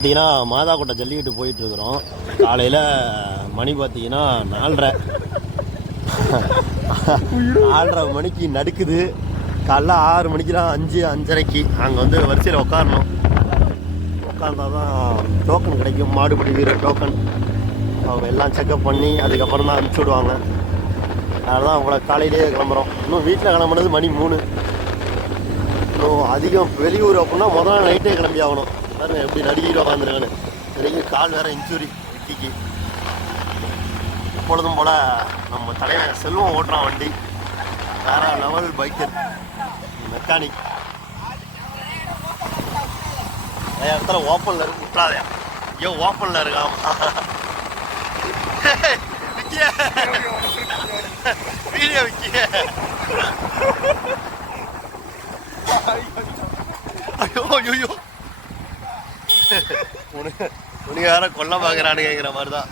பார்த்தீங்கன்னா மாதாக்கோட்டை ஜல்லிக்கட்டு போயிட்டு இருக்கிறோம் காலையில் மணி பார்த்தீங்கன்னா நாலரை. நாலரை மணிக்கு நடுக்குது. காலைல ஆறு மணிக்கெலாம் அஞ்சு அஞ்சரைக்கு. அங்கே வந்து வரிசையில் உட்காரணும் உட்காந்தா தான் டோக்கன் கிடைக்கும். மாடுபிடி வீரர் டோக்கன் அவங்க எல்லாம் செக்கப் பண்ணி அதுக்கப்புறம் தான் அனுப்பிச்சி விடுவாங்க. அதனால தான் உங்களை காலையிலேயே கிளம்புறோம். இன்னும் வீட்டில் கிளம்புனது மணி மூணு. இன்னும் அதிகம் வெளியூர் அப்படின்னா முதல்ல நைட்டே கிளம்பி ஆகணும். பாருங்க எப்படி நடிகிட்டு உட்காந்துருக்கானு இன்னைக்கு கால் வேற இன்ஜுரி விக்கிக்கு எப்பொழுதும் போல நம்ம தலைவர் செல்வம் ஓட்டுறான் வண்டி. வேற லெவல் பைக்கர் மெக்கானிக் நிறைய இடத்துல ஓப்பனில் இருக்கு விட்டுறாதே. ஐயோ ஓப்பனில் இருக்கான். வீடியோ விக்கிய. ஐயோ ஐயோ. துணிகார கொல்ல பார்க்குறானுங்கிற மாதிரி தான்